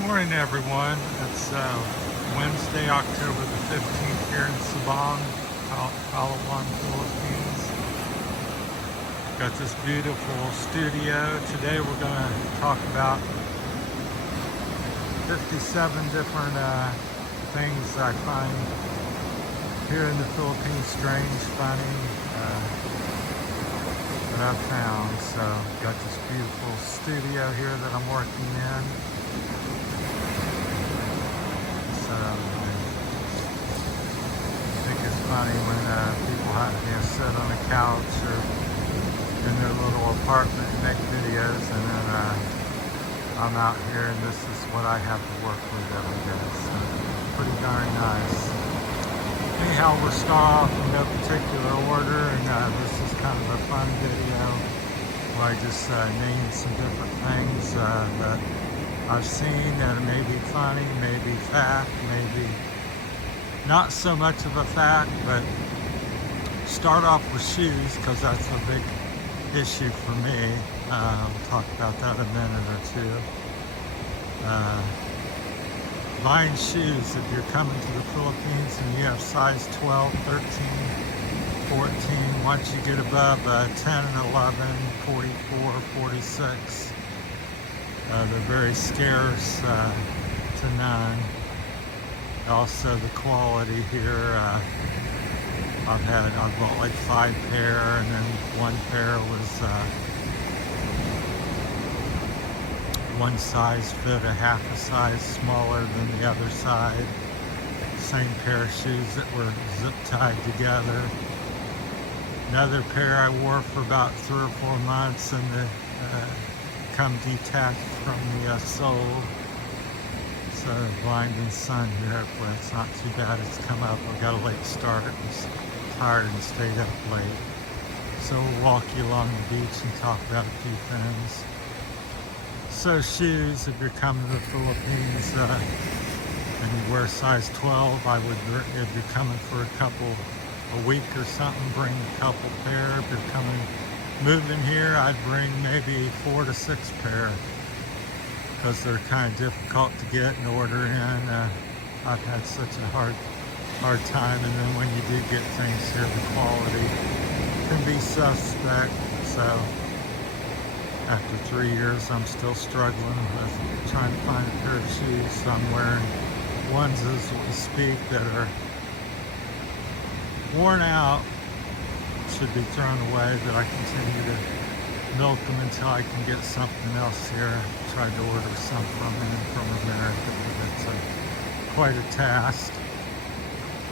Morning, everyone. It's Wednesday, October the 15th here in Sabang, Palawan, Philippines. Got this beautiful studio. Today we're going to talk about 57 different things I find here in the Philippines strange, funny, that I've found. So got this beautiful studio here that I'm working in. I think it's funny when people have to sit on a couch or in their little apartment and make videos, and then I'm out here and this is what I have to work with every day. So pretty darn nice. Anyhow, we'll start off in no particular order, and this is kind of a fun video where I just named some different things that I've seen that may be funny, maybe fact, maybe not so much of a fact, but start off with shoes because that's a big issue for me. We'll talk about that in a minute or two. Buying shoes, if you're coming to the Philippines and you have size 12, 13, 14, once you get above 10 and 11, 44, 46, they're very scarce to none. Also, the quality here, I've bought like 5 pair, and then one pair was one size fit a half a size smaller than the other side. Same pair of shoes that were zip tied together. Another pair I wore for about 3 or 4 months, and the come detached from the sole. So blinding sun here, but it's not too bad. It's come up. I got a late start. I was tired and stayed up late. So we'll walk you along the beach and talk about a few things. So shoes, if you're coming to the Philippines and you wear size 12, if you're coming for a week or something, bring a couple pair. If you're moving here, I'd bring maybe 4 to 6 pair because they're kind of difficult to get and order in. I've had such a hard time, and then when you do get things here, the quality can be suspect. So after 3 years, I'm still struggling with trying to find a pair of shoes. So I'm wearing ones as we speak that are worn out, should be thrown away, but I continue to milk them until I can get something else here. I tried to order some from America, but it's quite a task.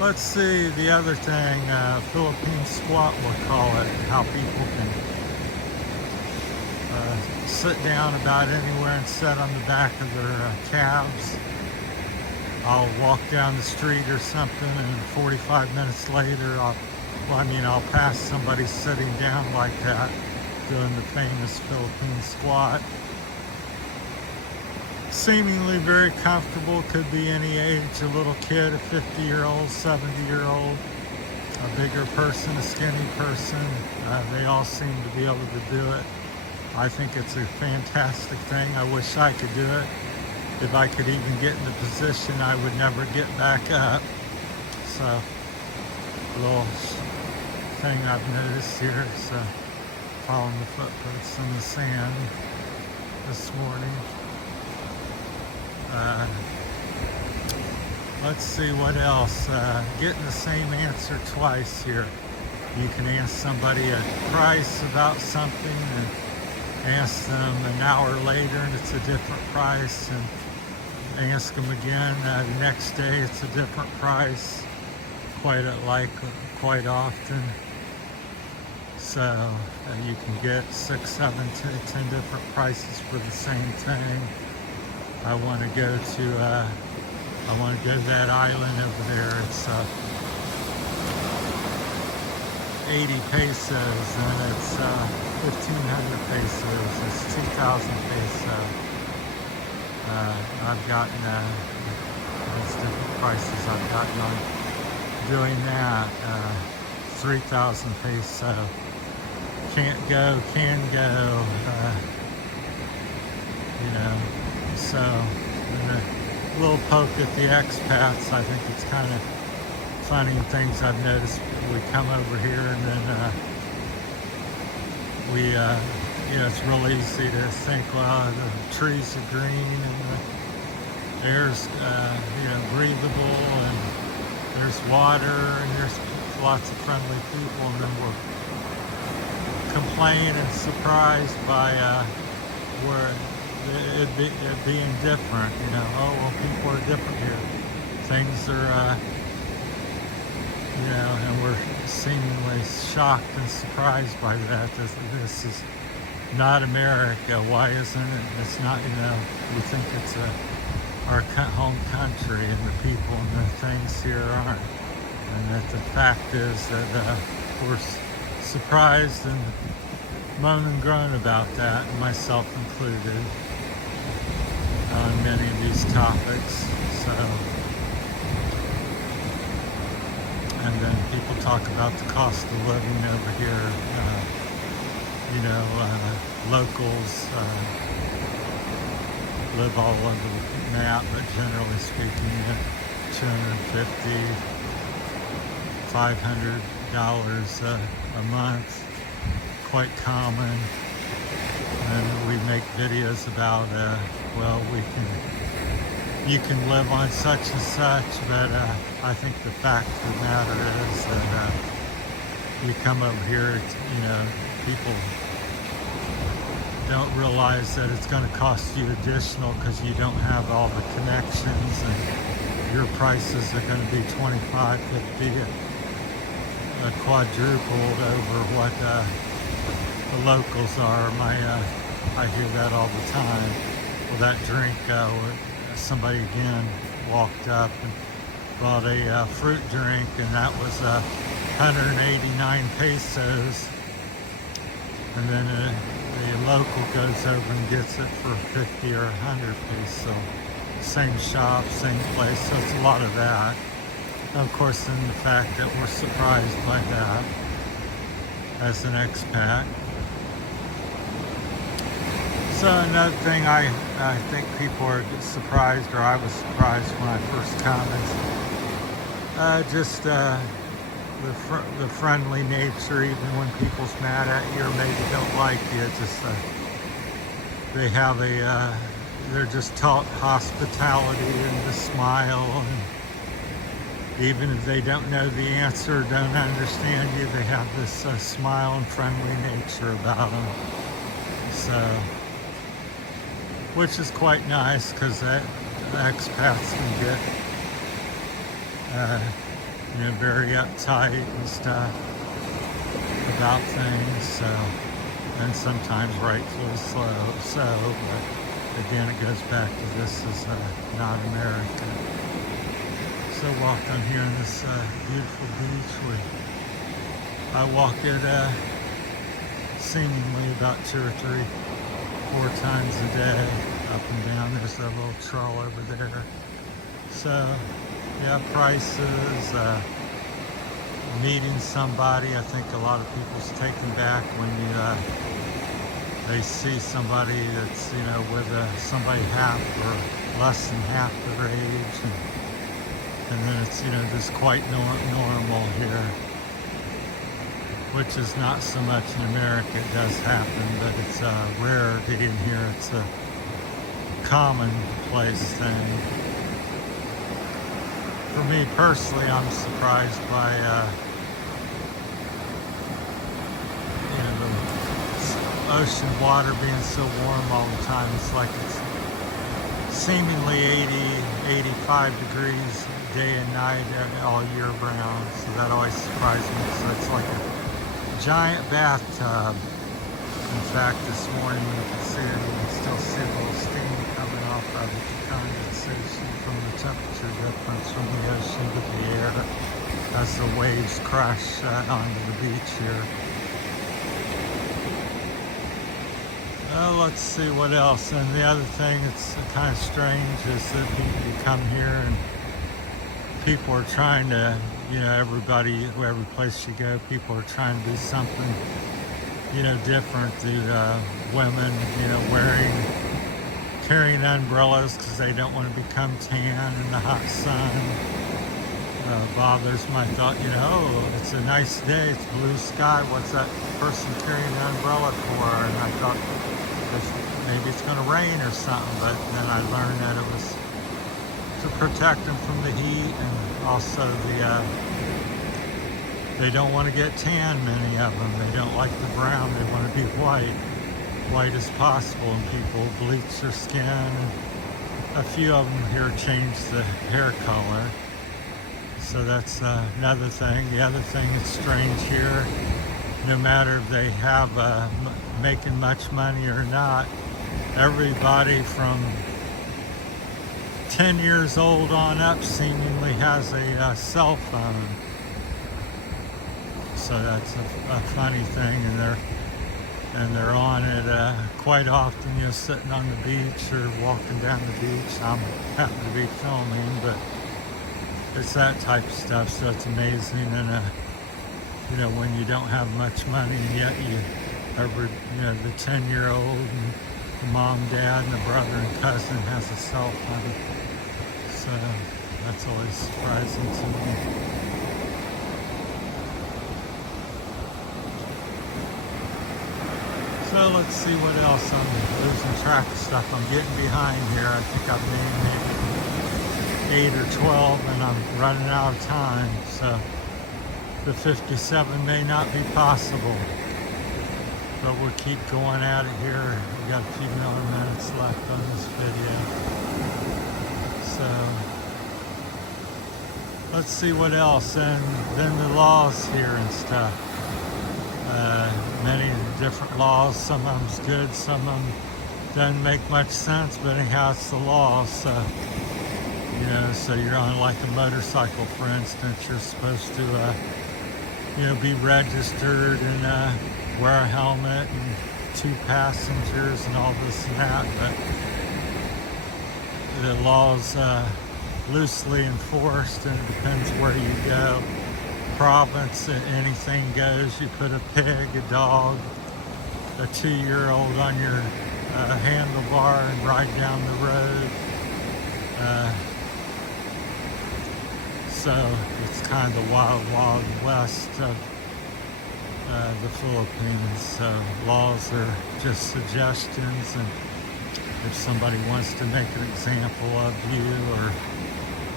Let's see, the other thing, Philippine squat, we'll call it, how people can sit down about anywhere and sit on the back of their cabs. I'll walk down the street or something, and 45 minutes later, I'll pass somebody sitting down like that, doing the famous Philippine squat. Seemingly very comfortable, could be any age, a little kid, a 50-year-old, 70-year-old, a bigger person, a skinny person. They all seem to be able to do it. I think it's a fantastic thing. I wish I could do it. If I could even get in the position, I would never get back up. So, a little thing I've noticed here is following the footprints in the sand this morning. Let's see what else. Getting the same answer twice here. You can ask somebody a price about something and ask them an hour later and it's a different price, and ask them again the next day, it's a different price, quite often. So you can get 6, 7, 10 different prices for the same thing. I want to go to that island over there. It's 80 pesos, and it's 1,500 pesos. It's 2,000 pesos. I've gotten those different prices I've gotten on doing that. 3,000 pesos. Can't go, can go. So And a little poke at the expats. I think it's kind of funny things I've noticed. We come over here and then it's real easy to think, well, the trees are green and the air's, breathable, and there's water and there's lots of friendly people, and then we're complained and surprised by where it being different. Oh, well, people are different here. Things are, and we're seemingly shocked and surprised by that. This is not America. Why isn't it? It's not, we think it's our home country, and the people and the things here aren't. And that the fact is that we're surprised and moan and groan about that, myself included, on many of these topics. So, and then people talk about the cost of living over here. Locals live all over the map, but generally speaking, $250, $500 a month, quite common. And we make videos about, you can live on such and such, but I think the fact of the matter is that you come over here, people don't realize that it's going to cost you additional because you don't have all the connections, and your prices are going to be 25, 50, quadrupled over what the locals are. I hear that all the time. Well, that drink, somebody again walked up and brought a fruit drink, and that was 189 pesos. And then the local goes over and gets it for 50 or 100 pesos. Same shop, same place, so it's a lot of that. Of course, then the fact that we're surprised by that as an expat. So another thing, I think people are surprised, or I was surprised when I first commented, the friendly nature, even when people's mad at you or maybe don't like you. They have they're just taught hospitality and to smile, and even if they don't know the answer, don't understand you, they have this smile and friendly nature about them. So, which is quite nice, because the expats can get very uptight and stuff about things, so, and sometimes rightfully so. But again, it goes back to this is not America. So walk on here on this beautiful beach where I walk it seemingly about 2 or 3, 4 times a day, up and down. There's a little trawl over there. So, yeah, prices, meeting somebody. I think a lot of people's taken back when they see somebody that's, with somebody half or less than half their age. And then it's, just quite normal here, which is not so much in America. It does happen, but it's a rarity in here. It's a commonplace thing. For me personally, I'm surprised by the ocean water being so warm all the time. It's like it's seemingly 80, 85 degrees day and night all year round. So that always surprised me. So it's like a giant bathtub. In fact, this morning you can see it. You can still see a little steam coming off of it. Condensation from the temperature difference from the ocean to the air as the waves crash onto the beach here. Let's see what else. And the other thing that's kind of strange is that you come here and people are trying to, every place you go, people are trying to do something, different to women, wearing carrying umbrellas because they don't want to become tan in the hot sun. Bothers my thought, oh, it's a nice day, it's blue sky, what's that person carrying an umbrella for? And I thought maybe it's going to rain or something, but then I learned that it was to protect them from the heat, and also they don't want to get tan, many of them. They don't like the brown, they want to be white as possible, and people bleach their skin. And a few of them here change the hair color. So that's another thing. The other thing that's strange here, no matter if they have making much money or not, everybody from 10 years old on up seemingly has a cell phone. So that's a funny thing, and they're on it quite often, sitting on the beach or walking down the beach. I'm happy to be filming, but it's that type of stuff. So it's amazing, and when you don't have much money, and yet the 10-year-old and the mom, dad, and the brother and cousin has a cell phone. So that's always surprising to me. So let's see what else. I'm losing track of stuff. I'm getting behind here. I think I've named maybe 8 or 12, and I'm running out of time. So the 57 may not be possible, but we'll keep going at it here. We got a few more minutes left on this video. So let's see what else. And then the laws here and stuff. Many different laws. Some of them's good, some of them doesn't make much sense, but anyhow, it's the laws. So so you're on like a motorcycle, for instance, you're supposed to be registered and wear a helmet and 2 passengers and all this and that, but the law's loosely enforced, and it depends where you go. Province, anything goes. You put a pig, a dog, a 2-year-old on your handlebar and ride down the road. So it's kind of the wild, wild west of the Philippines. So laws are just suggestions, and if somebody wants to make an example of you or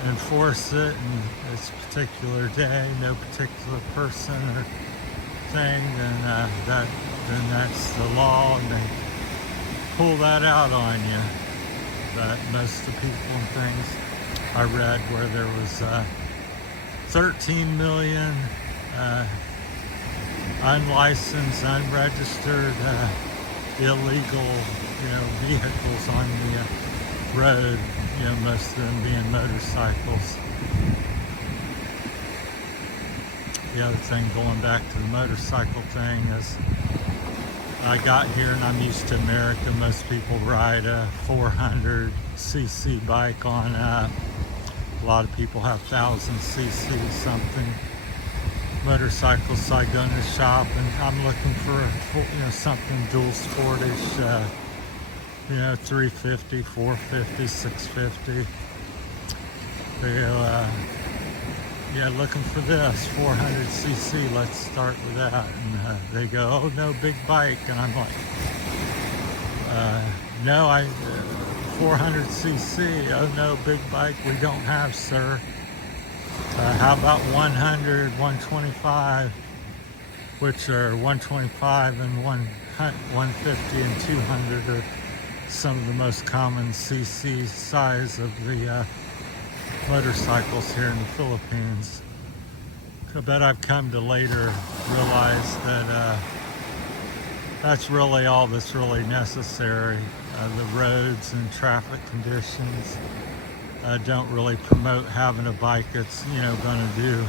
enforce it in this particular day, no particular person or thing, then that's the law, and they pull that out on you. But most of the people and things I read where there was 13 million unlicensed, unregistered, illegal, vehicles on the road. Most of them being motorcycles. The other thing, going back to the motorcycle thing, is I got here and I'm used to America. Most people ride a 400cc bike on up. A lot of people have 1000cc something motorcycles. So I go in the shop and I'm looking for something dual sportish. 350, 450, 650. They looking for this 400cc. Let's start with that. And they go, oh no, big bike. And I'm like, no, 400cc. Oh no, big bike we don't have, sir. How about 100, 125, which are 125 and 150 and 200 are some of the most common cc size of the motorcycles here in the Philippines. I bet I've come to later realize that that's really all that's really necessary. The roads and traffic conditions don't really promote having a bike that's going to do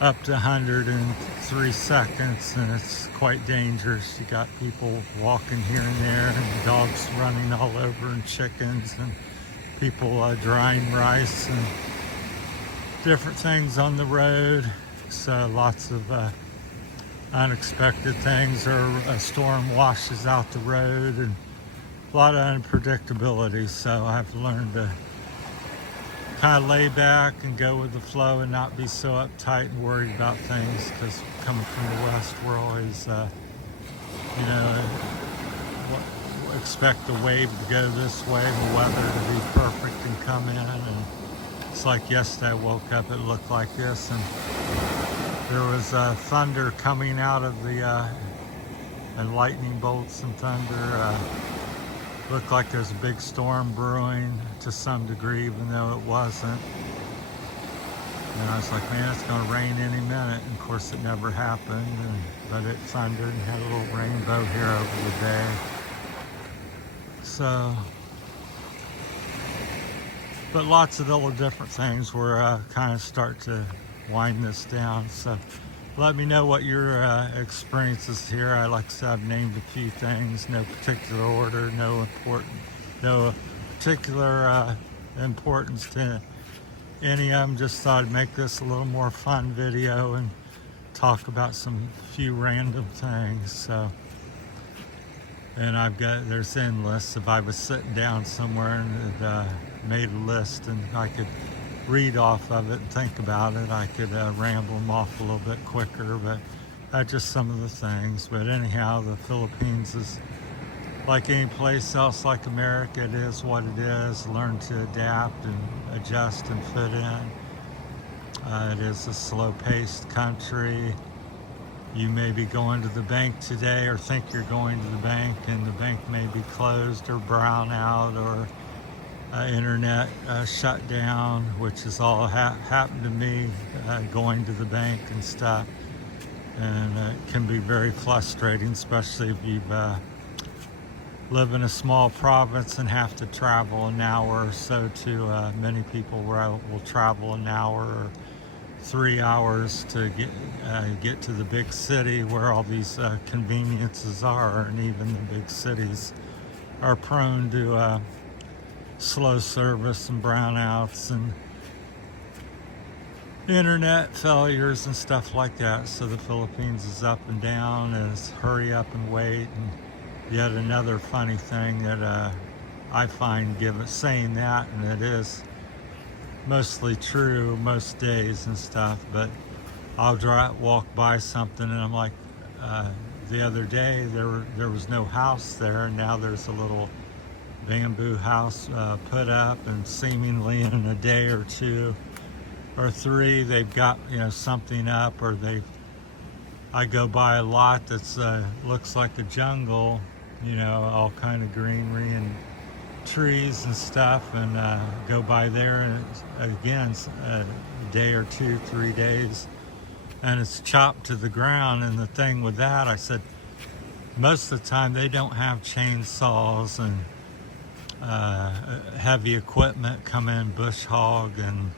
up to 103 seconds, and it's quite dangerous. You got people walking here and there, and dogs running all over, and chickens, and people drying rice and different things on the road. So lots of unexpected things, or a storm washes out the road and a lot of unpredictability, so I've learned to kind of lay back and go with the flow and not be so uptight and worried about things, because coming from the West, we're always, you know, expect the wave to go this way, the weather to be perfect and come in. And it's like yesterday I woke up, it looked like this, and there was thunder coming out of the, and lightning bolts and thunder. Looked like there's a big storm brewing to some degree, even though it wasn't. And I was like, man, it's going to rain any minute. And of course, it never happened. But it thundered and had a little rainbow here over the day. So, but lots of little different things were kind of start to wind this down. So let me know what your experiences here. Like I said, I've named a few things, no particular order, no particular importance to any of them. Just thought I'd make this a little more fun video and talk about some few random things. So, and there's endless. If I was sitting down somewhere and had made a list and I could read off of it and think about it, I could ramble them off a little bit quicker, but that's just some of the things. But anyhow, the Philippines is like any place else like America. It is what it is. Learn to adapt and adjust and fit in. It is a slow-paced country. You may be going to the bank today or think you're going to the bank, and the bank may be closed or brown out, or internet shut down, which has all happened to me going to the bank and stuff. And it can be very frustrating, especially if you live in a small province and have to travel an hour or so to many people will travel an hour or 3 hours to get to the big city where all these conveniences are. And even the big cities are prone to slow service and brownouts and internet failures and stuff like that. So the Philippines is up and down, and it's hurry up and wait. And yet another funny thing that I find saying that, and it is mostly true most days and stuff, but I'll walk by something and I'm like, the other day there was no house there, and now there's a little bamboo house put up, and seemingly in a day or 2 or 3 they've got something up, or I go by a lot that's looks like a jungle, all kind of greenery and trees and stuff, and go by there, and again a day or 2, 3 days, and it's chopped to the ground. And the thing with that, I said, most of the time they don't have chainsaws and heavy equipment come in, bush hog, and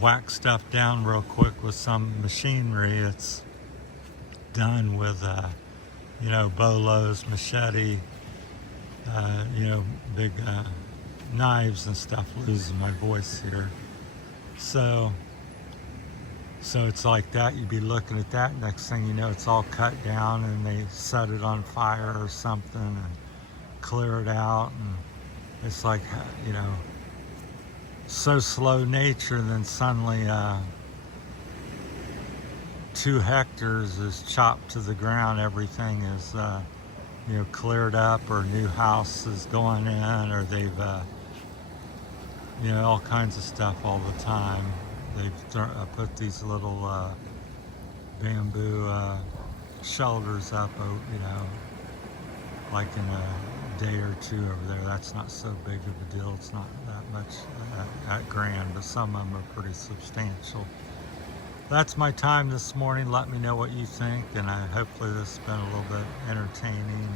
whack stuff down real quick with some machinery. It's done with bolos, machete, big knives and stuff. Losing my voice here. So it's like that. You'd be looking at that, next thing you know, it's all cut down and they set it on fire or something and clear it out. And it's like, so slow nature, and then suddenly 2 hectares is chopped to the ground. Everything is cleared up, or new house is going in, or they've all kinds of stuff all the time. They've put these little bamboo shelters up, like in a day or 2 over there. That's not so big of a deal. It's not that much that grand, but some of them are pretty substantial. That's my time this morning. Let me know what you think, and hopefully this has been a little bit entertaining,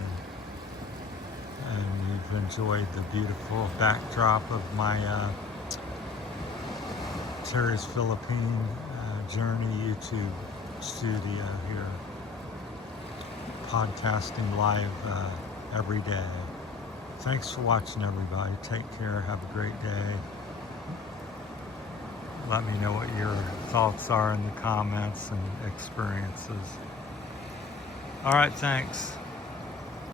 and you've enjoyed the beautiful backdrop of my Terry's Philippine Journey YouTube studio here, podcasting live every day. Thanks for watching, everybody. Take care. Have a great day. Let me know what your thoughts are in the comments and experiences. All right, thanks.